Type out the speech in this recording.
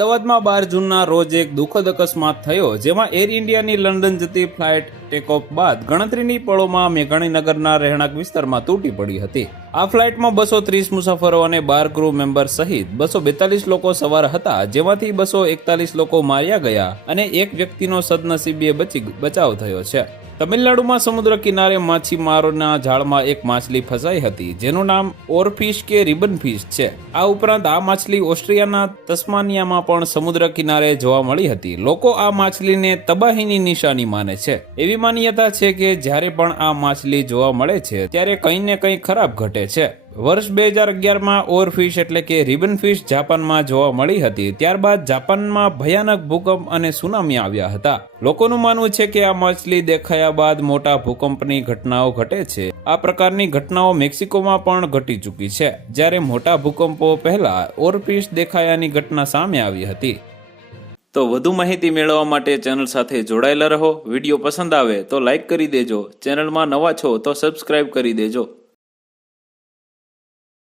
અમદાવાદમાં બાર જૂનના રોજ એક દુઃખદ અકસ્માત થયો, જેમાં એર ઇન્ડિયાની લંડન જતી ફ્લાઇટ ટેકઓફ બાદ ગણતરીની પળોમાં મેઘાણીનગરના રહેણાંક વિસ્તારમાં તૂટી પડી હતી. આ ફ્લાઇટમાં બસો ત્રીસ મુસાફરો અને બાર ક્રૂ મેમ્બર સહિત બસો બેતાલીસ લોકો સવાર હતા, જેમાંથી બસો એકતાલીસ લોકો માર્યા ગયા અને એક વ્યક્તિનો સદનસીબે બચી, બચાવ થયો છે. તમિલનાડુમાં સમુદ્ર કિનારે માછીમારોના જાળમાં એક માછલી ફસાઈ હતી, જેનું નામ ઓરફિશ કે રિબન ફિશ છે. આ ઉપરાંત આ માછલી ઓસ્ટ્રિયાના તસ્માનિયામાં પણ સમુદ્ર કિનારે જોવા મળી હતી. લોકો આ માછલીને તબાહીની નિશાની માને છે. એવી માન્યતા છે કે જ્યારે પણ આ માછલી જોવા મળે છે, ત્યારે કંઈ ને કંઈ ખરાબ ઘટે છે. વર્ષ બે હજાર અગિયારમાં ઓરફિશ એટલે કે રિબન ફિશ જાપાનમાં જોવા મળી હતી. ત્યારબાદ જાપાનમાં ભયાનક ભૂકંપ અને સુનામી આવ્યા હતા. લોકોનું માનવું છે કે આ માછલી દેખાયા બાદ મોટા ભૂકંપની ઘટનાઓ ઘટે છે. આ પ્રકારની ઘટનાઓ મેક્સિકોમાં પણ ઘટી ચૂકી છે. જ્યારે મોટા ભૂકંપો પહેલા ઓરફિશ દેખાયાની ઘટના સામે આવી હતી. તો વધુ માહિતી મેળવવા માટે ચેનલ સાથે જોડાયેલા રહો. વીડિયો પસંદ આવે તો લાઇક કરી દેજો. ચેનલમાં નવા છો તો સબસ્ક્રાઇબ કરી દેજો.